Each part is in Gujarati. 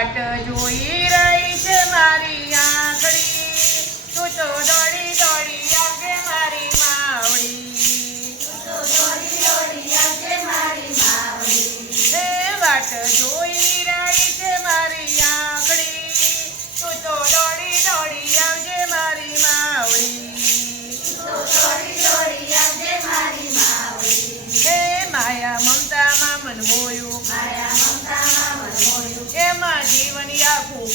વાટ જોઈ રહી છે મારી આંખડી તું તો દોડી દોડી આવજે મારી માવડી. વાટ જોઈ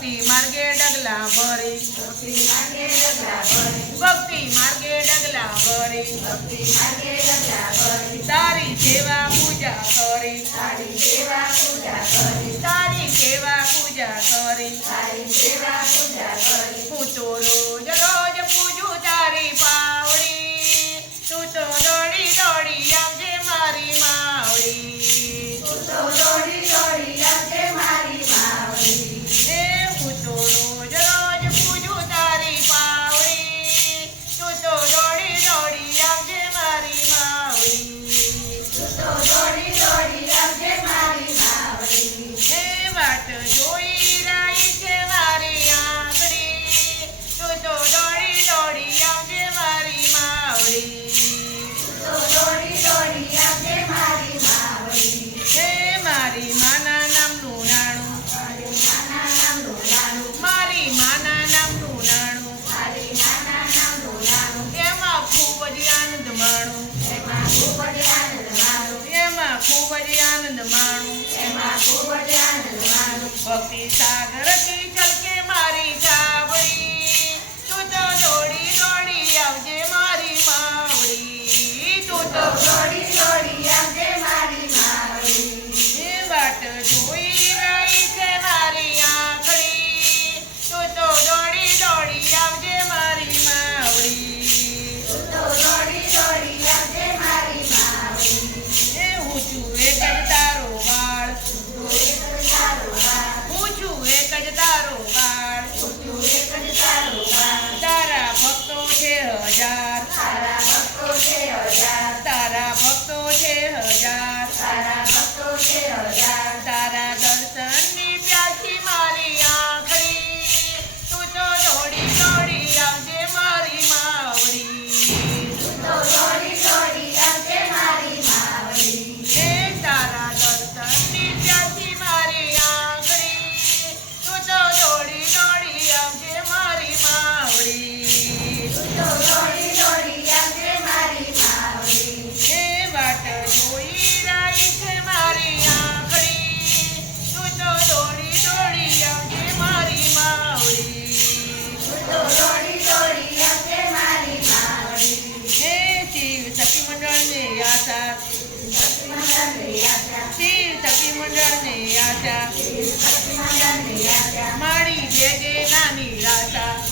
ભક્તિ માર્ગે ડગલા ભરે ભક્તિ માર્ગે ડગલા ભરે તારી જેવા પૂજા આનંદ માણું ભક્તિ સાગર કી ચલકે મારી આશા શિવ સખી મંડળને આશા મારી ભેગે નાની રાશા